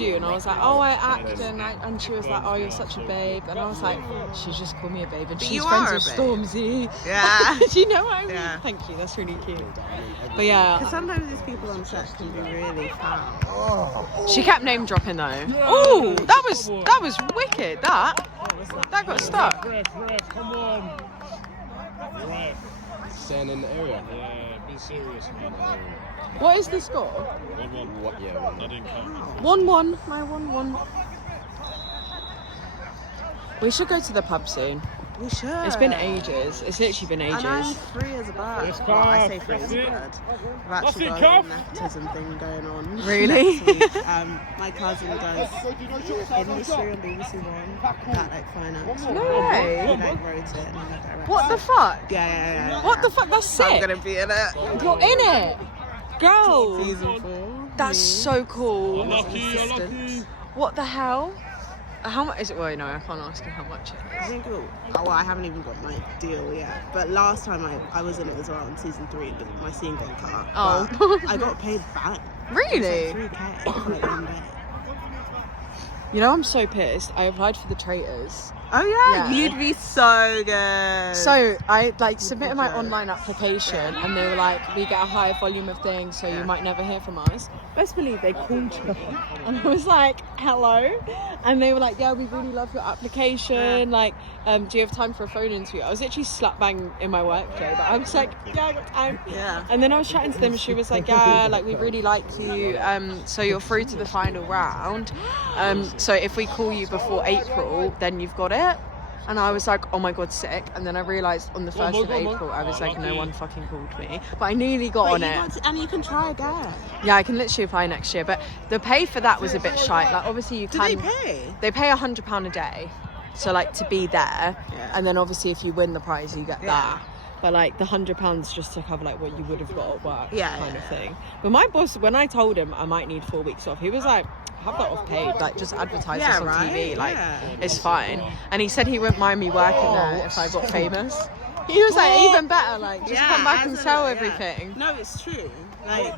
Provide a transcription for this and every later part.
you do? And I was like, oh, I act. And she was like, oh, you're such a babe. And I was like, she just called me a babe. And she's friends with Stormzy. Yeah. Do you know what I mean? Yeah. Thank you. That's really cute. But yeah. Because sometimes these people on set can be really foul. She kept name dropping though. Oh, that was wicked. That got stuck. Ref, come on. Ref. Stand in the area. Yeah, be serious, man. What is the score? 1-1. What? Yeah. I didn't count. 1-1. My 1-1. We should go to the pub soon. We should. It's been ages. It's literally been ages. And I'm free as a bird. It's Well, I say calf. free as a That's it. bird. I've actually That's it, got a calf. nepotism thing going on. Really? next week. My cousin does industry on BBC One. That like finance. No way. He like wrote it and like directed What the it. fuck? Yeah. What the fuck? That's sick. I'm gonna be in it. You're in it. Girl. Season 4. That's so cool. Unlucky. What the hell? How much is it? Well, no, I can't ask you how much it I is. think I haven't even got my deal yet. But last time I was in it as well in season 3, but my scene got cut. Oh. But I got paid back. Really? It was like 3K for like 1 day. You know, I'm so pissed. I applied for the Traitors. Oh yeah, Yeah. you'd be so good. So I like submitted my online application and they were like, we get a higher volume of things, so you might never hear from us. Best believe they called you. And I was like, hello? And they were like, yeah, we really love your application. Like, do you have time for a phone interview? I was literally slap bang in my work day, but I was like, yeah, I got time. Yeah. And then I was chatting to them and she was like, yeah, like we really like you. So you're through to the final round. So if we call you before April, then you've got it. And I was like, oh my god, sick. And then I realised on the 1st of April, I was like, no one fucking called me. But I nearly got on it. And you can try again. Yeah, I can literally apply next year. But the pay for that was a bit shite. Like, obviously you Do can... they pay? They pay £100 a day. So, like, to be there. Yeah. And then obviously if you win the prize, you get Yeah. that. But like the £100 just to cover like what you would have got at work, Yeah, kind yeah, of thing. But my boss, when I told him I might need 4 weeks off, he was like, have that off paid, like just advertise this on TV, like it's fine. And he said he wouldn't mind me working there if I got famous. He was like, even better, like just come back and sell everything. No, it's true. Like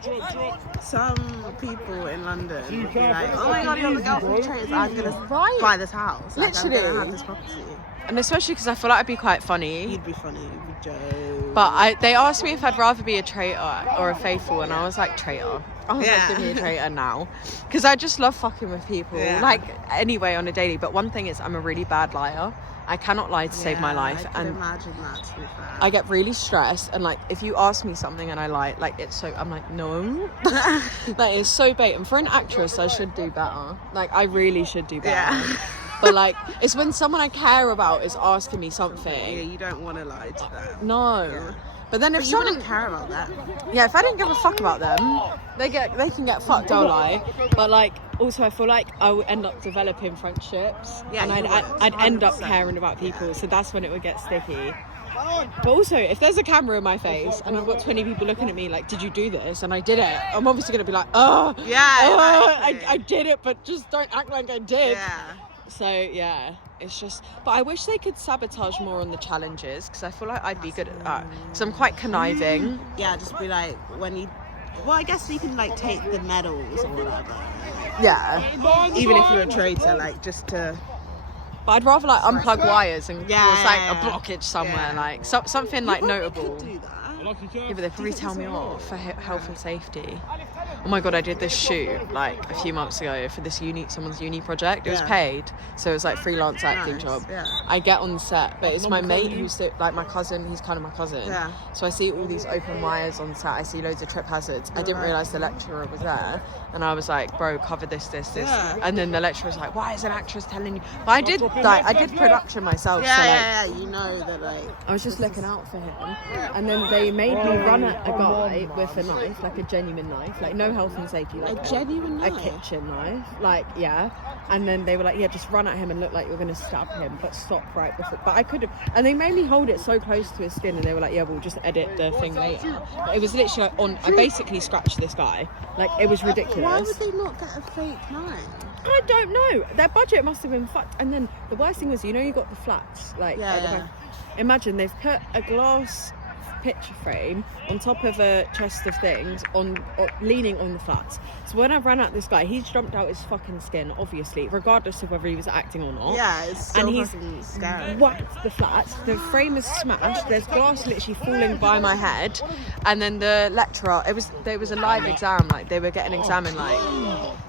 some people in London would be like, oh my god, you're the girl from Traitors, I'm gonna buy this house. Like, I'm Literally. gonna have this property. And especially because I feel like I'd be quite funny. You'd be funny, you'd be Joe. But they asked me if I'd rather be a traitor or a faithful, and I was like, traitor. I was like, give me a traitor now. Because I just love fucking with people, like, anyway, on a daily. But one thing is, I'm a really bad liar. I cannot lie to save my life. I can And imagine that, to be fair. I get really stressed. And, like, if you ask me something and I lie, like, it's so... I'm like, no. Like, it's so bait. And for an actress, I should do better. Like, I really should do better. Yeah. But, like, it's when someone I care about is asking me something. Yeah, you don't want to lie to them. No. But then if You someone... wouldn't care about that. Yeah, if I didn't give a fuck about them, they can get fucked, don't lie. But like, also I feel like I would end up developing friendships, Yeah, and you I'd would, end up 100%. caring about people. So that's when it would get sticky. But also, if there's a camera in my face and I've got 20 people looking at me like, did you do this? And I did it, I'm obviously gonna be like, I did it, but just don't act like I did. Yeah. So yeah, it's just, but I wish they could sabotage more on the challenges, because I feel like I'd be good at that, because I'm quite conniving. Yeah, just be like, when you... Well, I guess you can, like, take the medals or whatever. Yeah, Even if you're a traitor, like, just to... but I'd rather like unplug wires and cause like yeah. a blockage somewhere, Yeah. like something like You probably notable. could do that. Yeah, but they probably tell me off for health and safety. Oh my god, I did this shoot like a few months ago for this someone's uni project. It was Yeah. paid, so it was like freelance acting Nice, job. yeah. I get on set, but it's my mate who's like my cousin. He's kind of my cousin. Yeah. So I see all these open wires on set. I see loads of trip hazards. I didn't realise the lecturer was there, and I was like, bro, cover this. Yeah. And then the lecturer was like, why is an actress telling you? But I did production myself. So like, Yeah, you know that, like... I was just looking out for him, and then they made me run at a guy with a knife, like a genuine knife, like no health and safety, like A genuine a knife? kitchen knife, like yeah. And then they were like, yeah, just run at him and look like you're gonna stab him, but stop right before. But I could have, and they made me hold it so close to his skin, and they were like, yeah, we'll just edit the thing later. But it was literally like on. I basically scratched this guy, like it was ridiculous. Why would they not get a fake knife? I don't know. Their budget must have been fucked. And then the worst thing was, you know, you got the flats, like Yeah, at the yeah. back. Imagine they've put a glass picture frame on top of a chest of things, leaning on the flats. So when I ran at this guy, he's jumped out his fucking skin, obviously, regardless of whether he was acting or not. Yeah, it's so and he's fucking scary. whacked the flats. The frame is smashed. There's glass literally falling by my head. And then the lecturer, there was a live exam, like they were getting examined, like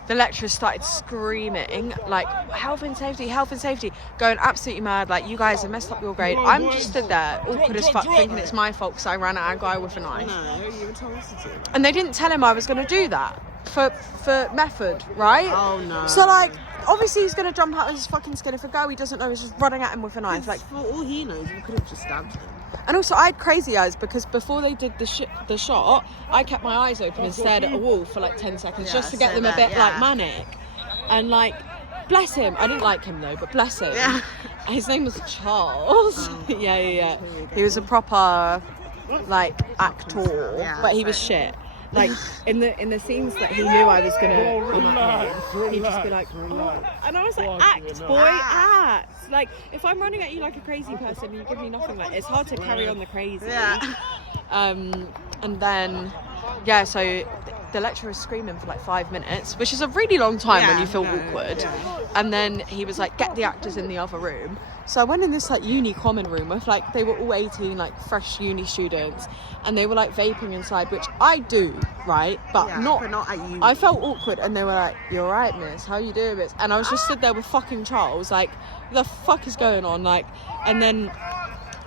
the lecturer started screaming like health and safety, going absolutely mad, like you guys have messed up your grade. I'm just stood there awkward as fuck thinking it's my fault because I ran at a guy with a knife. No, you were told to. And they didn't tell him I was going to do that for method, right? Oh no. So like obviously he's going to jump out of his fucking skin. If a girl he doesn't know is just running at him with a knife, like for all he knows, you could have just stabbed him. And also I had crazy eyes because before they did the shot, I kept my eyes open and stared at a wall for like 10 seconds just to get them a bit like manic. And like, bless him. I didn't like him though, but bless him. Yeah. His name was Charles. Yeah. He was a proper like actor, but he was shit. Like in the scenes that he knew I was gonna come at him, he'd just be like, oh. And I was like, act, boy, act. Like if I'm running at you like a crazy person and you give me nothing, like it's hard to carry on the crazy. Yeah. And then so the lecturer was screaming for like 5 minutes, which is a really long time when you feel awkward. And then he was like, get the actors in the other room. So I went in this like uni common room with like, they were all 18 like fresh uni students, and they were like vaping inside, which I do, right? But not at uni. I felt awkward, and they were like, you're right, miss, how you doing, miss? And I was just stood there with fucking Charles, like, what the fuck is going on? Like, and then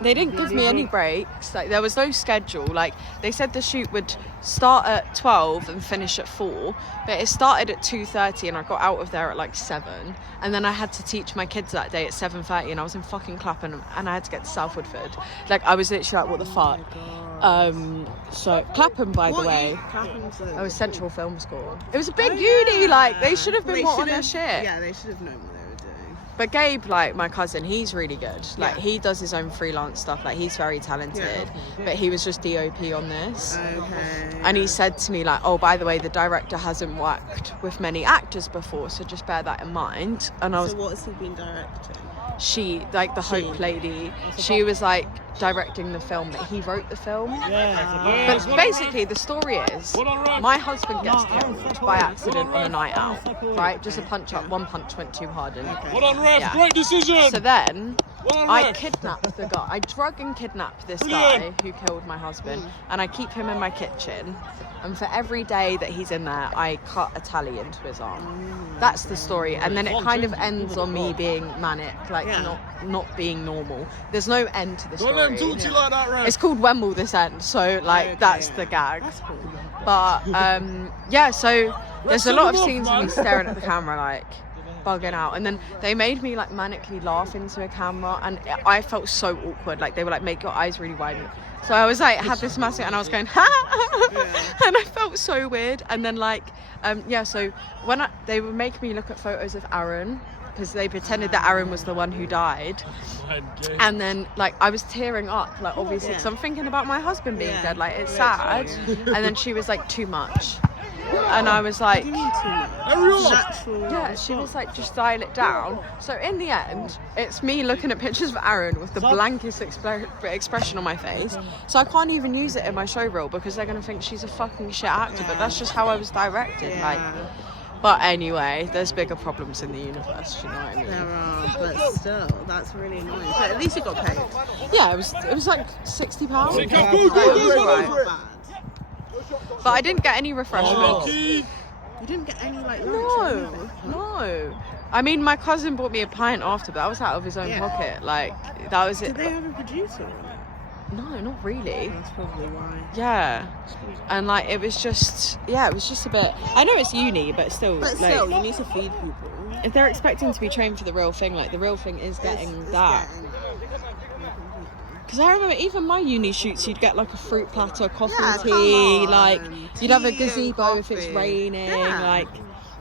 they didn't give me any breaks. Like there was no schedule. Like they said the shoot would start at 12 and finish at 4, but it started at 2:30 and I got out of there at like 7. And then I had to teach my kids that day at 7:30, and I was in fucking Clapham and I had to get to South Woodford. Like I was literally like, what the fuck? So Clapham, by the way, I was Central Film School. It was a big uni. Like they should have been more on their shit. Yeah, they should have known what they were doing. But Gabe, like my cousin, he's really good. Like he does his own freelance stuff. Like he's very talented. But he was just DOP on this. Okay. And he said to me like, oh, by the way, the director hasn't worked with many actors before, so just bear that in mind. And I was. So what has he been directing? She, like the Hope lady, she was like directing the film, but he wrote the film. But basically the story is, my husband gets killed by accident on a night out, right? Just a punch up, one punch went too hard. And, Great decision! So then, I kidnapped the guy. I drug and kidnapped this guy who killed my husband, and I keep him in my kitchen. And for every day that he's in there, I cut a tally into his arm. That's the story. And then it kind of ends on me being manic, like not being normal. There's no end to the story. Don't let him talk to you like that, right? It's called When Will This End? So like that's the gag. That's cool. But so there's a lot of scenes of me staring at the camera like bugging out, and then they made me like manically laugh into a camera, and I felt so awkward. Like they were like, make your eyes really wide. So I was like, had this massive, and I was going, and I felt so weird. And then like, so when they were making me look at photos of Aaron, because they pretended that Aaron was the one who died. And then like I was tearing up, like obviously, because I'm thinking about my husband being dead, like it's sad. And then she was like, too much. And I was like, yeah, she was like, just dial it down. So in the end, it's me looking at pictures of Aaron with the blankest expression on my face. So I can't even use it in my show reel because they're going to think she's a fucking shit actor. But that's just how I was directed. Like, but anyway, there's bigger problems in the universe, you know what I mean? There are, but still, that's really annoying. But at least you got paid. Yeah, it was like £60. Go. But I didn't get any refreshments. You didn't get any like lunch or anything? No. I mean, my cousin bought me a pint after, but that was out of his own pocket. Like, that was it. Did they have a producer on it? No, not really. That's probably why. Yeah. And like, it was just a bit. I know it's uni, but still. But still, you need to feed people. If they're expecting to be trained for the real thing, like the real thing is getting that. Because I remember even my uni shoots, you'd get like a fruit platter, coffee, tea, like you'd have a gazebo if it's raining, like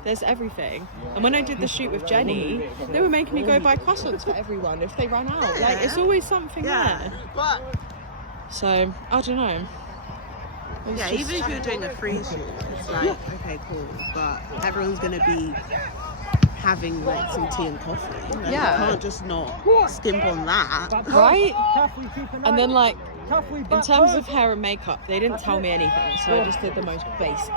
there's everything. And when I did the shoot with Jenny, they were making me go buy croissants for everyone if they ran out. Like it's always something there. So I don't know. Yeah, even if you're doing a free shoot, it's like okay, cool, but everyone's gonna be having like some tea and coffee. Like, you can't just not skimp on that. Right? And then like In terms of hair and makeup, they didn't tell me anything, so I just did the most basic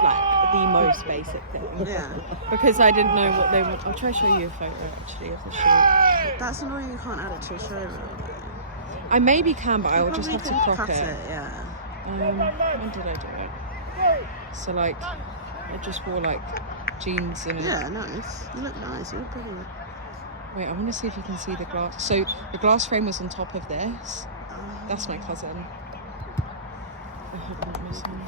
thing. Yeah. Because I didn't know what they would. I'll try to show you a photo actually of the shoot. That's annoying. You can't add it to a show. I maybe can, but I will just have to crop cut it. Yeah. When did I do it? So like, I just wore like jeans and. Yeah, nice. You look nice. You look pretty. Wait, I want to see if you can see the glass. So the glass frame was on top of this. That's my cousin. I hope I'm not missing.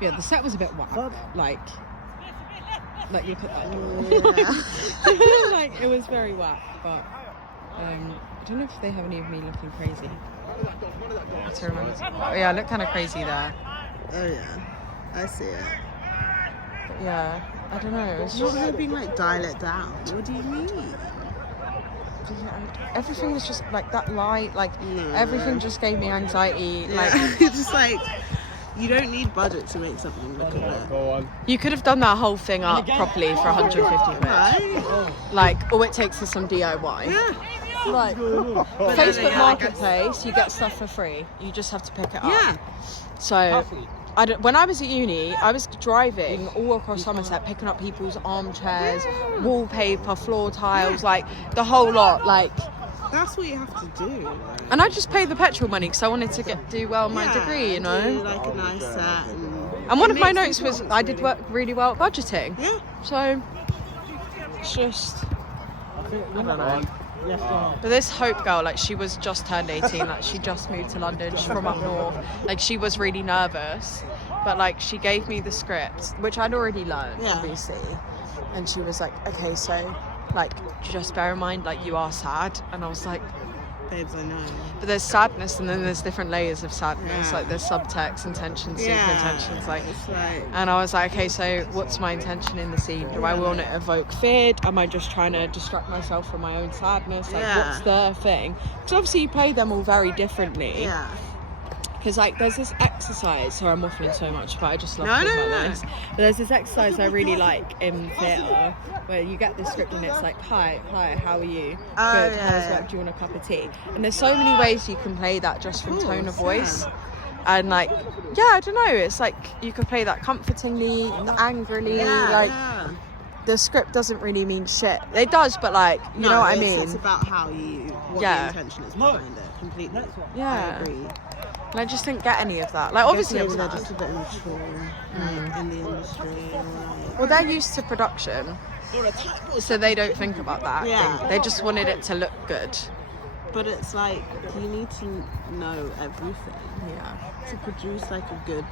Yeah, the set was a bit whack. Like look at that. Yeah. Like it was very whack, but I don't know if they have any of me looking crazy. Oh yeah, I look kind of crazy there. Oh yeah, I see it. But yeah, I don't know. It's What just was being like dial it down? What do you mean? everything was just like that light. Like No. everything just gave me anxiety. Yeah. Like It's just like you don't need budget to make something look a bit. Go on. you could have done that whole thing up properly for 150 quid. Right? Like all it takes is some DIY. Yeah. Like But then Facebook again, I Marketplace, you get stuff for free. You just have to pick it up. Yeah. So, when I was at uni, I was driving all across Somerset, picking up people's armchairs, wallpaper, floor tiles, like the whole lot. Like, That's what you have to do. and I just paid the petrol money because I wanted to do well in my degree, you Do know. like a nice set. And one it of my makes notes was I did work really well at budgeting. Yeah. So, it's just, I don't know. But this Hope girl, like she was just turned 18, like she just moved to London, she's from up north. Like she was really nervous, but like she gave me the script, which I'd already learned, Yeah. obviously. And she was like, okay, so like just bear in mind, like you are sad. And I was like, Babes, I know. but there's sadness and then there's different layers of sadness. Yeah. Like there's subtext, intentions, super intentions, like. It's like, And I was like, okay, so what's my intention in the scene? Do I want to evoke fear? Am I just trying to distract myself from my own sadness? Like, Yeah. what's the thing? Because obviously you play them all very differently. yeah. Because like there's this exercise. Sorry, I'm waffling so much, but I just love No, talking no, about no. this. But there's this exercise I really like in theatre where you get the script and it's like, hi, how are you? Oh, Good. yeah, How's yeah. work? Do you want a cup of tea? And there's so many ways you can play that just from tone of voice. And like, yeah, I don't know. It's like you could play that comfortingly, angrily. Yeah, like yeah. the script doesn't really mean shit. It does, but like, you know what I mean? It's about how what Yeah. the intention is behind it. Completely. Yeah. I agree. And I just didn't get any of that. Like, obviously, Maybe I'm they're sad. just a bit immature like, in the industry. Like, Well, they're used to production, so they don't think about that. Yeah. They just wanted it to look good. but it's like you need to know everything Yeah. to produce like a good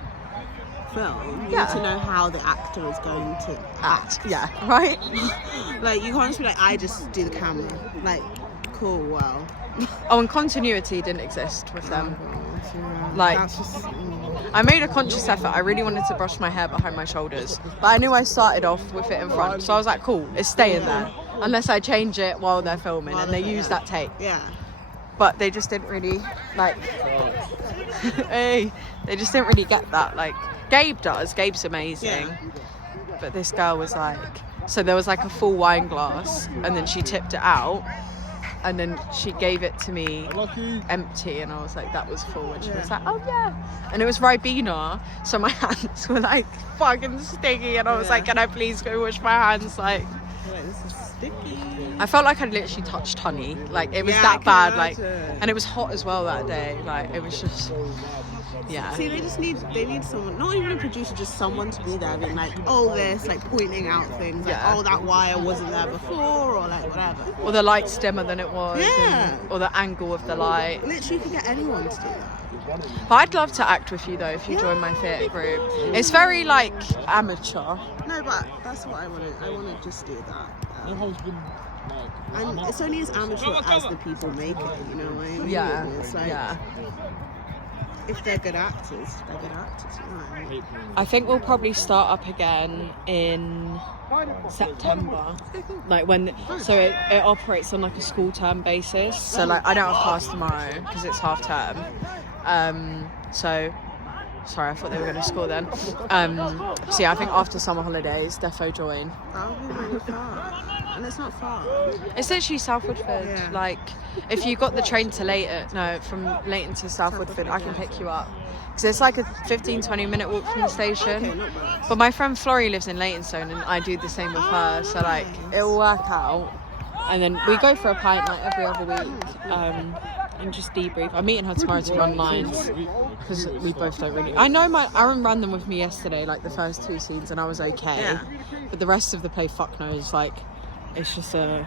film. You Yeah. need to know how the actor is going to act. Yeah. Right? Like you can't just be like, I just do the camera. Like, cool, well. Oh, and continuity didn't exist with them. Yeah, Like- that's just, I made a conscious effort. I really wanted to brush my hair behind my shoulders, but I knew I started off with it in front, so I was like, cool, it's staying there. Unless I change it while they're filming, and they use that take. yeah. But they just didn't really like. Hey, they just didn't really get that. Like Gabe does. Gabe's amazing. Yeah. But this girl was like, so there was like a full wine glass, and then she tipped it out, and then she gave it to me empty, and I was like, that was full, and she was like, oh yeah, and it was Ribena, so my hands were like fucking sticky, and I was like, can I please go wash my hands? Like, Like, this is sticky. I felt like I'd literally touched honey, like it was Yeah, I that can bad, like, imagine. and it was hot as well that day, like it was just, yeah. See, they need someone, not even a producer, just someone to be there being like, oh, this, like pointing out things, like, Yeah. oh, that wire wasn't there before, or like whatever. Or the light's dimmer than it was, Yeah. or the angle of the light. Literally, you can get anyone to do that. But I'd love to act with you though if you join my theatre group. It's very like amateur. No, but that's what I want to. I want to just do that. And it's only as amateur as the people make it. You know what I mean? Yeah, It's like, yeah. if they're good actors, they're good actors. You know what I mean? I think we'll probably start up again in September. Like when, so it operates on like a school term basis. So like I don't have class tomorrow because it's half term. So, sorry, I thought they were going to score then. So yeah, I think after summer holidays, defo join. That would be really fun. and it's not far. It's literally South Woodford. Yeah. Like, if you got the train to from Leighton to South Woodford, I can pick you up. Because it's like a 15-20 minute walk from the station. Okay, not bad. But my friend Florrie lives in Leytonstone, and I do the same with her. So like, it'll work out. And then we go for a pint like every other week, and just debrief. I'm meeting her tomorrow to run lines because we both don't really. I know Aaron ran them with me yesterday, like the first 2 scenes, and I was okay. Yeah. But the rest of the play, fuck knows. Like, it's just a.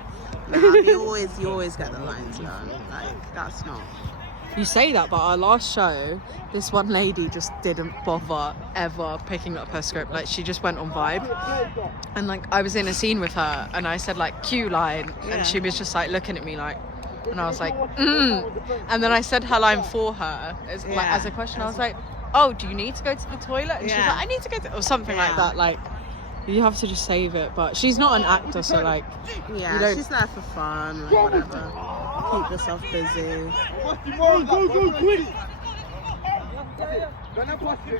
Nah, you always get the lines done. Like that's not. You say that, but our last show, this one lady just didn't bother ever picking up her script. Like, she just went on vibe. And like, I was in a scene with her, and I said like cue line, Yeah. and she was just like looking at me like, and I was like, and then I said her line for her as like Yeah. as a question. I was like, oh, do you need to go to the toilet? And she was Yeah. like, I need to go to, or something like Yeah. that. Like, you have to just save it. But she's not an actor, so like, Yeah, you don't- she's there for fun, like whatever. Keep yourself busy. Go, quick!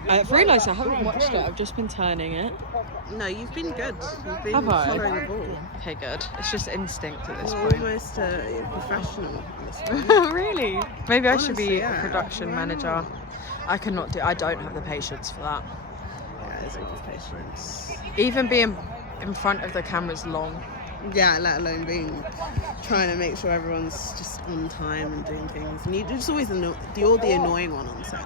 I've realised I haven't watched it. I've just been turning it. No, you've been good. You've been Have I? following the ball. Okay, good. It's just instinct at this You're point. almost a professional. at this point. Really? Maybe I should Honestly, be yeah. a production manager. I don't have the patience for that. Yeah, it's like patience. Even being in front of the camera's long. Yeah, let alone trying to make sure everyone's just on time and doing things. And you're just always you're the annoying one on set.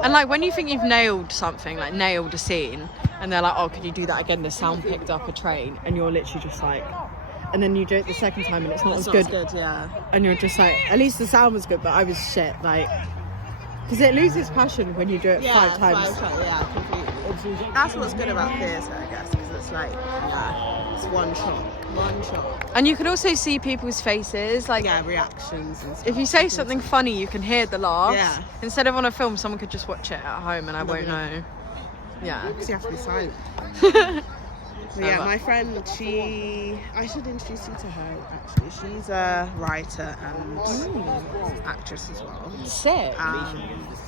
And like, when you think you've nailed something, like nailed a scene, and they're like, oh, can you do that again? The sound picked up a train, and you're literally just like, and then you do it the second time and it's not It's as not good. as good, yeah. And you're just like, at least the sound was good, but I was shit. Like, because it loses passion when you do it 5 times. Yeah, completely. That's what's good about theatre, I guess, because it's like, yeah, it's one shot. And you can also see people's faces. Like, Yeah, reactions and stuff. if you say something funny, you can hear the laughs. Yeah. Instead of on a film, someone could just watch it at home and I won't Yeah. know. Yeah. Because you have to be silent. But yeah, my friend, I should introduce you to her actually. She's a writer and actress as well. Sick.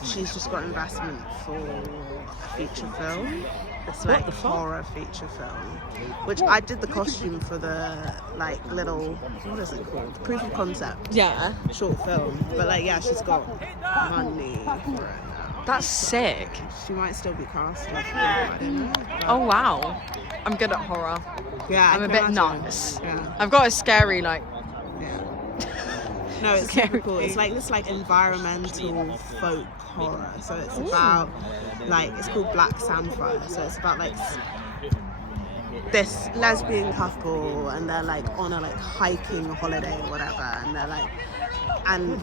She's just got investment for a feature film. It's What like the fuck? horror feature film, which I did the costume for the like little, what is it called? Proof of concept Yeah. short film. But like, yeah, she's got money for it now. That's sick. She might still be cast. I don't know. But Oh, wow. I'm good at horror. yeah, I'm I a can bit imagine. nuts. Yeah. I've got a scary, like, Yeah. No, it's Scary. super cool. It's like this like environmental folk horror. So it's about like, it's called Black Samphire. So it's about like this lesbian couple and they're like on a like hiking holiday or whatever, and they're like, and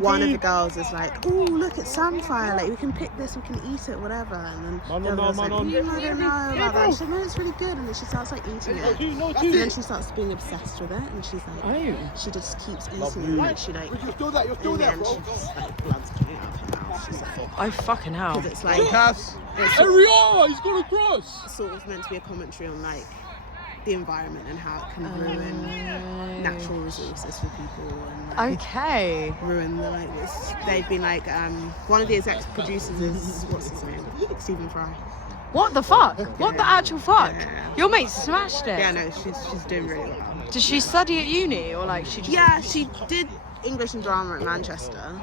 one of the girls is like, oh look, it's samphire, like we can pick this, we can eat it, whatever. And then the other girl's like, I don't know about that. She's like, no, it's really good. And then she starts like eating it, and then she starts being obsessed with it, and she's like, she just keeps eating it, like she like, in the end she just like blood's coming out of her mouth. She's like, oh, fucking hell. because it's like, Cass! it's Area! He's gonna cross! sort of meant to be a commentary on like the environment and how it can ruin natural resources for people and Okay. ruin the like this. They've been like one of the executive producers is what's his name, Stephen Fry. What the fuck? What the actual fuck? Yeah. Your mate smashed it. Yeah, no, she's doing really well. Does she study at uni or like she just? Yeah, she did English and drama at Manchester,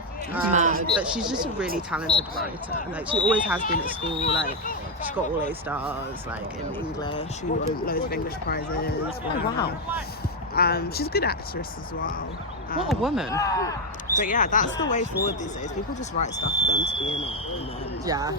but she's just a really talented writer. Like she always has been at school. Like she's got all A stars, like in English. She won loads of English prizes. Oh, wow. She's a good actress as well. What a woman. But yeah, that's the way forward these days. People just write stuff for them to be in it, and then Yeah.